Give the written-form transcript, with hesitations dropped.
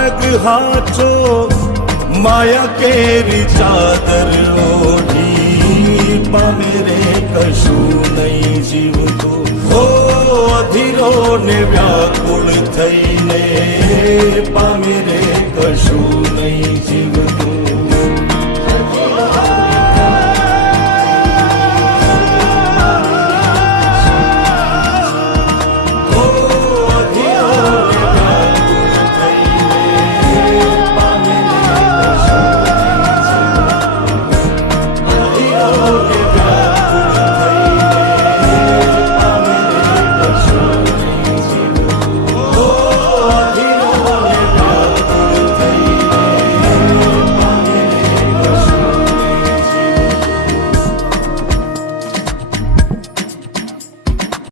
માર્ગ હાચો માયા કેરી ચાદર ઓઢી પામે રે કશું નહીં જીવતો હો અધીરો ને વ્યાકુળ થઈને પામે રે કશું નહીં જીવ